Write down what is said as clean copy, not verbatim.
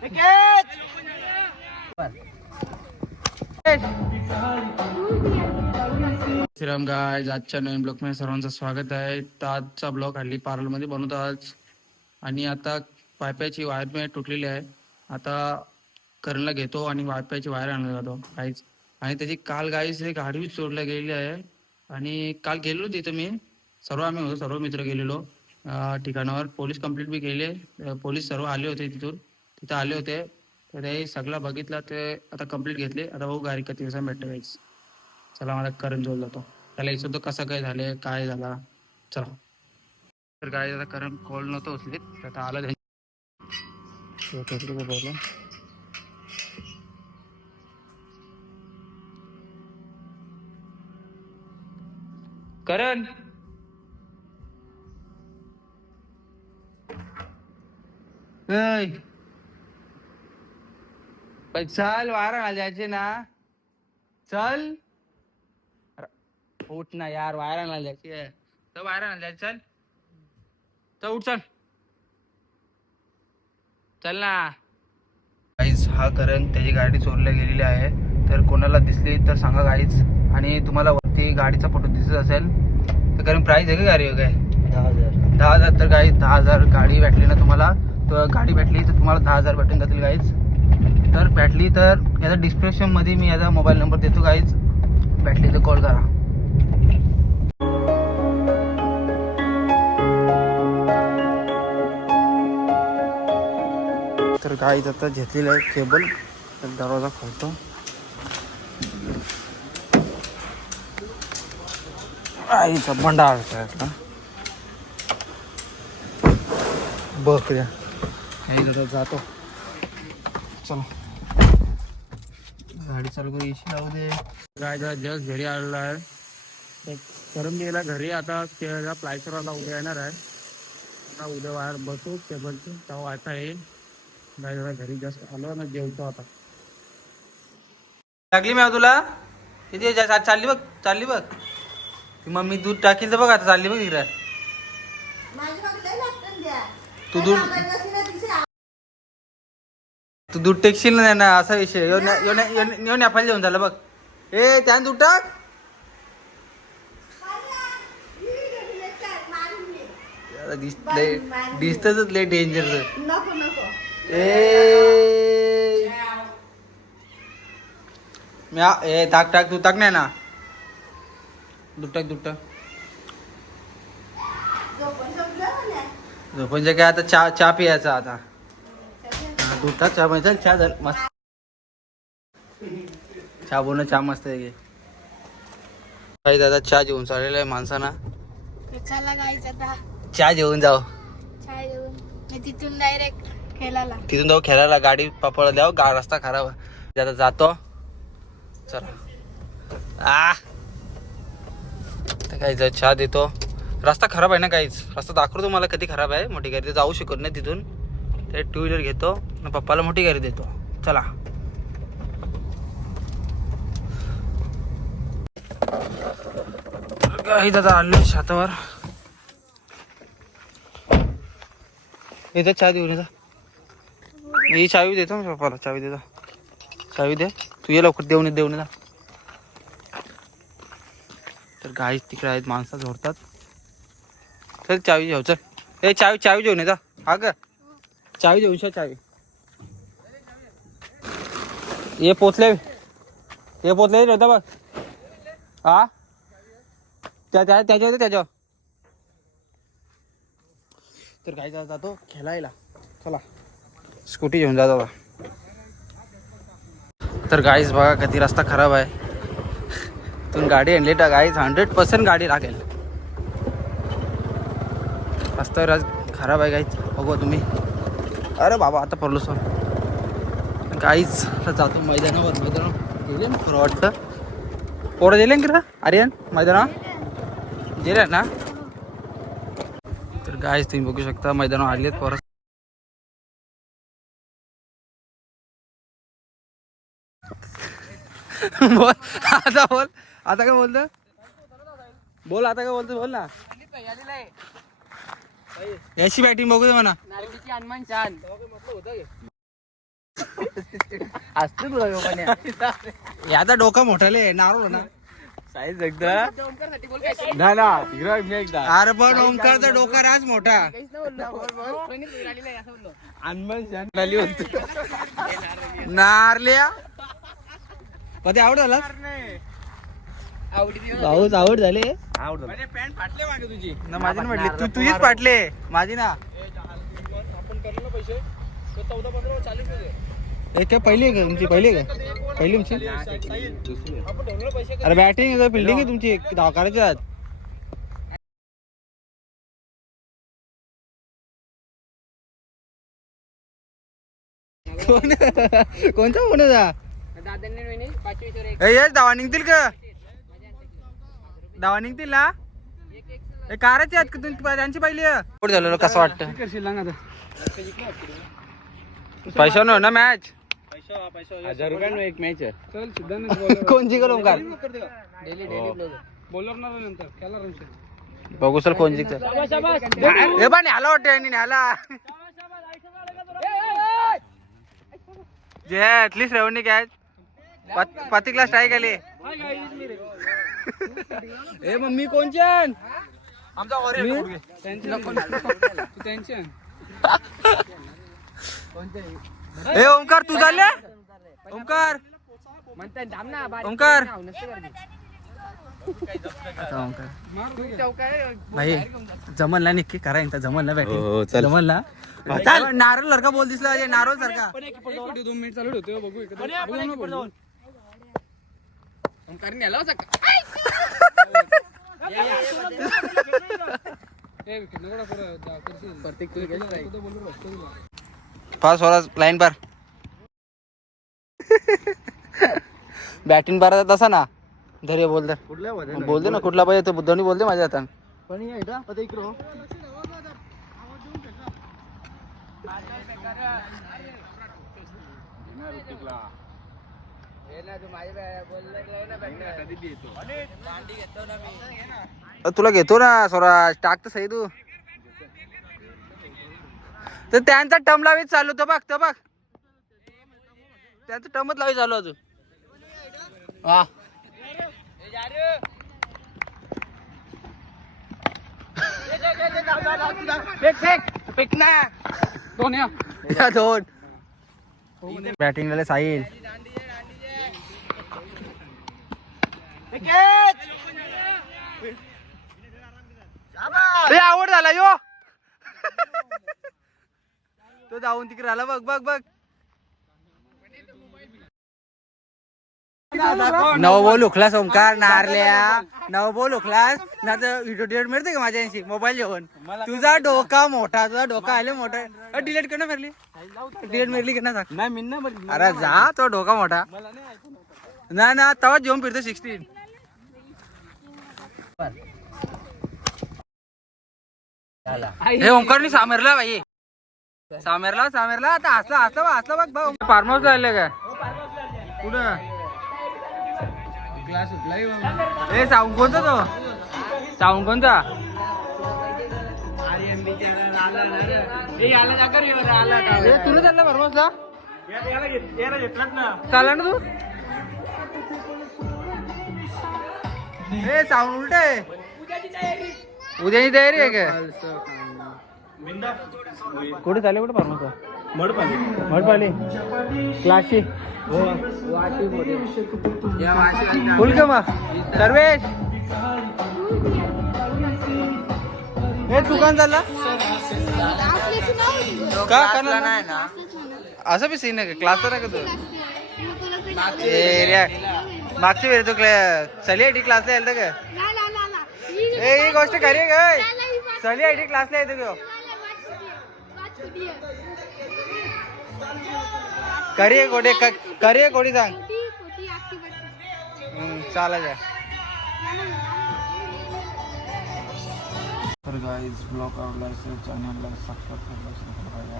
श्रीराम गाय आजच्या नवीन ब्लॉग मध्ये सर्वांचं स्वागत आहे. तर आजचा ब्लॉग हल्ली पार्लरमध्ये बनवतो आज. आणि आता वायफायची वायर मी तुटलेली आहे. आता करणला घेतो आणि वायफायची वायर आणला जातो काहीच. आणि त्याची काल गाईस एक गाडी चोरल्या गेलेली आहे. आणि काल गेलेलो तिथं मी, आम्ही होतो, सर्व मित्र गेलेलो ठिकाणावर. पोलीस कंप्लेंट बी केले, पोलीस सर्व आले होते तिथं आले होते. तर हे सगळं बघितलं, ते आता कंप्लेंट घेतली. आता भाऊ गाडी किती दिवसा भेटते गाईस. चला मला करण जोडला जातो, त्याला विचारतो कसं काय झाले, काय झाला. चला. तर गाडी आता करण कॉल नव्हतं उचलीत, तर आता आलं बोललं. करण चल, वायर जायचे ना, चल उठ ना यार, वायर आणायला जायची आहे तर वायर आणायला जायचं. चल चल उठ, चल चल ना. गाईज हा करण, त्याची गाडी चोरल्या गेलेली आहे. तर कोणाला दिसली तर सांगा गाईज. आणि तुम्हाला वरती गाडीचा फोटो दिसत असेल तर कारण प्राईस आहे का गाडी काय 10,000. तर गाईज 10,000 गाडी भेटली ना तुम्हाला, तर गाडी भेटली तर तुम्हाला 10,000 भेटून जातील गाईज. तर भेटली तर याचा डिस्क्रिप्शनमध्ये मी याचा मोबाईल नंबर देतो गाईज, भेटली तर कॉल करा. तर गाईज आता घेतलेलं आहे केबल, तर दरवाजा खोलतो. आईचा भंडार बकऱ्या आई जातो. चलो गाडी चालू करू, एसी लावू दे. गायचा जस्ट घरी आलेला आहे. तर करून गेला घरी. आता त्याला प्लायसरवाला उद्या येणार आहे. आता उद्या वायर बसू केबलची, तेव्हा आता येईल. गाय जरा घरी जस्ट आलो ना, जेवतो आता. टाकली मी तुला किती चालली बघ मम्मी दूध टाकील तर बघ. आता चालली बघ इकडे. तू दूध टेकशील ना, असा विषय येऊन ॲपल जेवण झालं बघ. त्यानं दूध टाक. दिसतच लय डेंजर. टाक दूध टाक नाही ना, दूध टाक झोपून काय. आता चहा पियायचा आता. दूध टाक, चहा पाहिजे. चहा झालं मस्त. चहा बोलणं, चहा मस्त आहे. काही दादा चहा जेवून चाललेला आहे माणसाना. चहा जेवून जाऊ. तिथून डायरेक्ट खेळायला. तिथून जाऊ खेळायला. गाडी पापड द्यावं, रस्ता खराब आहे. आता जातो. चला काही चहा देतो. रस्ता खराब आहे ना काहीच. रस्ता दाखवतो तुम्हाला कधी खराब आहे. मोठी गाडी जाऊ शकत नाही तिथून. ते 2 व्हीलर घेतो आणि पप्पाला मोठी गाडी देतो. चला. काही दादा आले छातावर. इथं चहा देऊन येतो. ही चावी देतो ना पप्पाला. चावी देतो. चावी दे तू. ये लवकर देऊन ये. तर गाई तिकडे आहेत, माणसं झोडतात. चल चावी घेऊ. चल चावी घेऊन येता. हा का चावी देऊन चावी. ये पोचले होता बघ. हा त्याच्यावर. तर गाई जातो खेळायला. चला स्कूटी घेऊन जातो. तर गाईज बघा कधी रस्ता खराब आहे. तुम्ही गाडी आणली तर गाईज 100% गाडी लागेल. रस्त्यावर आज खराब आहे गाईज, बघू तुम्ही. अरे बाबा आता पडलो सर. गाईज जातो मैदानावर. गेले ना खरं वाटतं. पोरं गेले की रा आर्यन मैदानावर गेले ना. तर गाईज तुम्ही बघू शकता मैदानावर आलेत पोरं. बोल आता, बोल आता काय बोलतो. बोल आता काय बोलतो, बोल ना. याची बॅटिंग बघू दे म्हणा. हनुमान असते तुला लोकांनी याचा डोका मोठाले नारळ ना साईज एकदा ना ना तिकडं मी एकदा अरे पण ओमकारचा डोका राज मोठा अनमन नारल्या कधी आवड झाला पाऊस आवड झाले पॅन्ट फाटले मागे तुझी ना माझी ना म्हटली तू तुझीच पाटले माझी ना आपण करलो पैसे 14-15 एक काय पहिली आहे का तुमची पहिली आहे का पहिली तुमची आपण ठेवलेलो पैसे अरे बॅटिंग आहे फिल्डिंग आहे तुमची धाव करायच्या आत कोणता फोन आहे यश धावा निघतील का धावा निघतील ना काराची आहेत का तुम्ही त्यांची पहिली कुठे झालं कसं वाटतं पैसा न ना मॅच 1000 रुपये एक मॅच आहे चल कोण जिंकल ओमकार बोलणार नंतर खेळला बघू सर कोण जिंकत हे बा न्याला वाटतं यांनी न्याला जे ऍटलीस्ट रेवणी काय पाती क्लास ट्राय केली ए मम्मी कोणच्यान आमचा ए ओमकार तू झाले ओमकार ओमकार भाई जमल ना निक्की करा एकदा जमल ना बॅटिंग जमल ना नारळ सारखा बोल दिसला नारळ सारखा 2 मिनिट चालू होतो बघू पास हो लाईन पर बॅटिंग बारा तसा ना धरे बोल दे ना कुठला पाहिजे तो बुद्धवणी बोलते माझ्या हातात तुला घेतो ना स्वराज टाक तर सही तू तर त्यांचा टर्म लावी चालू तो बघ त्यांचा टर्मच लावी चालू अजून वा दोन बॅटिंग झाले साहिल आवड झाला यो तो जाऊन तिकडे आला बघ नव बोल उखलास ओमकार नारल्या नव बोल उखलास ना तर व्हिडिओ डिलीट मिळते का माझ्याशी मोबाईल जेवण तुझा डोका मोठा आले मोठा डिलीट करणं मिळली डिलीट मिळली की ना सांग अरे जा तो डोका मोठा ना तवा जेवण फिरतो 16 हे ओमकारनी सामेरला भाई सामेरला आता हसला बघ फार्म हाऊस झाले का कुठं ए साऊंड कोणता तो साऊंड कोणता तुला चालला फार्म चालला ना तू ए साऊंड उलट आहे उद्याची तयारी आहे का कुठे चालले कुठे फार्म मडपाली क्लासची फुल का मग सर्वेश हे दुकान चालला का करणार नाही ना असं बी सीन आहे का क्लासला नाही का तू एरिया मागची वेळ तू चली आय टी क्लासला यायला का ही गोष्ट खरी आहे काय चली आय टी क्लासला येतो करिये कोडी सांग चालायचं तर गाईज ब्लॉग आवडला असेल चॅनलला सबस्क्राईब करायला